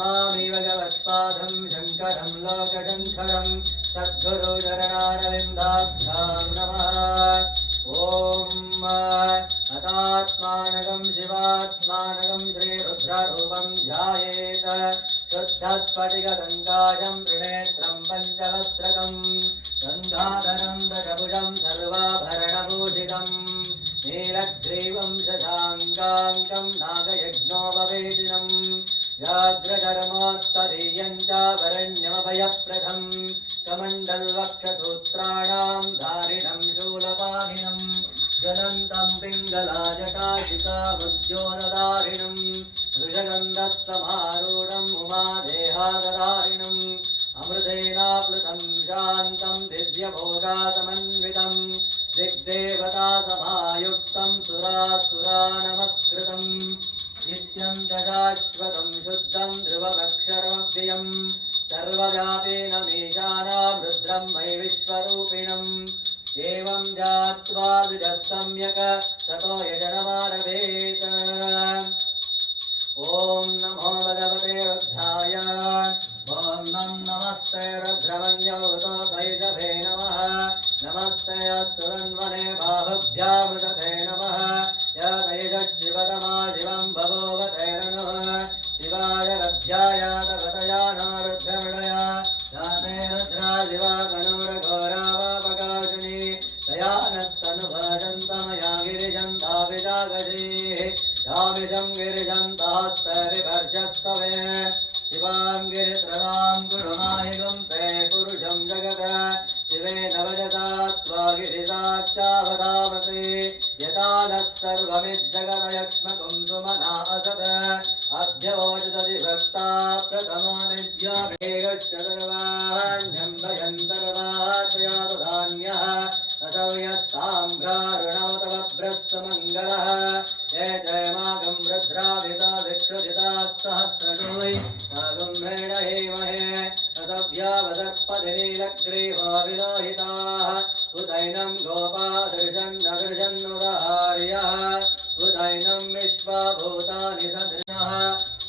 नमामि भगवत्पादं शङ्करं लोकशङ्करं सद्गुरुचरणारविन्दाभ्यां नमः। ॐ अतात्मानकं शिवात्मानकं श्रीरुद्ररूपं ध्यायेत शुद्धस्फटिकगङ्गाजं त्रिनेत्रं पञ्चवस्त्रकं गङ्गाधरं दशभुजं सर्वाभरणभूषितं नीलग्रीवं शशाङ्काङ्कं नागयज्ञोपवेदिनं व्याघ्रचर्मोत्तरीयं च वरण्यमभयप्रदं कमण्डलवक्षसूत्राणां धारिणं शूलपाणिनं ज्वलन्तं पिङ्गलाजटाशिखामुद्योतधारिणं वृषगन्धस्समारूढम् उमादेहादधारिणम् अमृतेनाप्लुतं शान्तं दिव्यभोगासमन्वितं दिग्देवतासमायुक्तं सुरासुरानमस्कृतं नित्यं च शाश्वतं शुद्धं ध्रुवमक्षरमव्ययं सर्वव्यापिनमीशानां रुद्रं मयि विश्वरूपिणम् एवं जात्वा द्विजः सम्यक् ततो यजनमारभेत। ॐ नमो भगवते रुद्राय। ॐ नमस्ते रुद्रवन्यवृतो वैषभे नमः। नमस्ते अस्तु तन्वने बाहुभ्यामृतते नमः। य वैषशिवतमा शिवं भवोवते नमः। शिवाय लभ्याय तवतया नो रुद्रमृडया याते रुद्रा शिवा कनूरघोरावापकाशिनी तया नस्तनुभजन्तमया गिरिजन्ताविजागजीः यामिजं गिरिजन्तास्तविभर्जस्तवे शिवां गिरित्रवां गुरुमाहिगुं ते पुरुषं जगत शिवेन वजता त्वा गिरिसाक्षावधामसि यथा नः सर्वमिज्जगदयक्ष्मकुं सुमना असत अभ्यवोचदधिभक्ता प्रथमादिव्याभेगश्च सर्वाण्यं भयन्तर्वाचया तदान्यः असव्यस्ताम्भ्रारुणवतवभ्रस्समङ्गलः ये जयमागं रुद्राभिता दिक्षुजिताः सहस्रशोऽयि नागुम्भेण हेमहे असव्यावदर्पधिनीलग्रीवो विलोहिताः उदैनं गोपादृशन्नदृशन्नुदार्यः उदैनं विश्वभूतानि सदृशः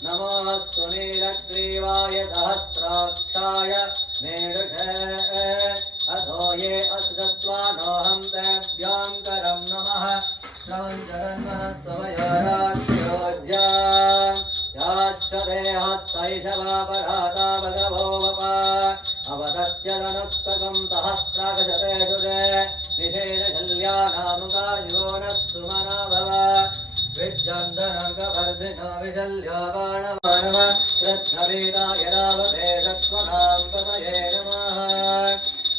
नमोऽस्तु नीलग्रीवाय सहस्राक्षाय मेरुषे अथो ये असृत्वानोऽहं तेभ्यङ्करं नमः श्रवञ्जगन्मनस्तवयोराज्योज्या याश्च देहस्तैषवापराता भगवो वप अवदत्यदनस्तकं सहस्रागशतेषु ते निषेधशल्यानामुका शिवो नः सुमना भव विज्जन्दनकवर्धिनो विशल्यो बाणवानव कृष्णवेदाय रावते सत्त्वनां पतये नमः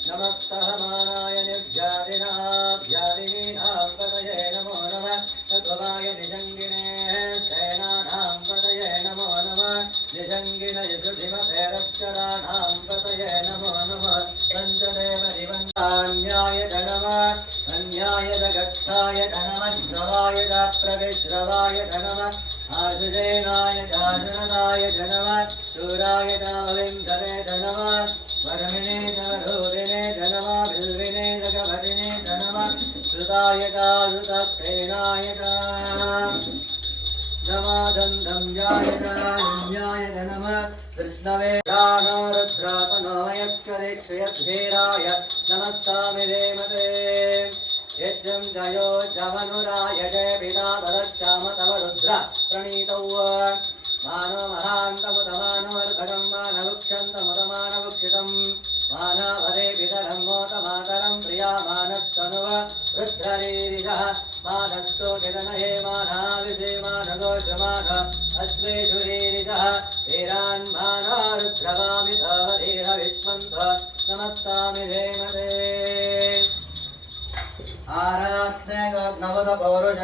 नमस्तहमानाय निर्व्याधिनाभ्यादिनीनां पतये नमो नमः तत्त्वमाय निषङ्गिने सेनानां पतये नमो नमः निषङ्गिन यशुधिमतेरक्षराणां पतये नमो नमः पञ्चदेव दिवन्तान्याय च नमः अन्याय च गच्छाय च नमः श्रवाय च प्रतिश्रवाय च नमः आशुषेनाय च आशुनदाय च नमः शूराय च अविन्दरे च नमः वर्मिणे च वरोधिने च नमः बिल्विने च गभरिणे च नमः श्रुताय च श्रुतसेनाय च नमादन्दम्याय च निम्याय च नमः कृष्णवे दानो रुद्रापनोमयस्करीक्षयद्धीराय नमस्तामि देमते यज्ञं जयो जवनुराय जय पिता तदक्षाम तव रुद्र प्रणीतौ मानो महान्तमुतमानुवर्धकं मानवुक्षन्तमुतमानवुक्षितं मानवदे पितरं मोतमातरं प्रियामानस्तनुव रुद्ररीरिषः मानस्तोषितनये मानाविषे मानगोषमान अश्वेषुरीरिषः वीरान् माना रुद्रवामि तावदेह विश्वन्त नमस्तामि धेमते आराध्य नवद पौरुष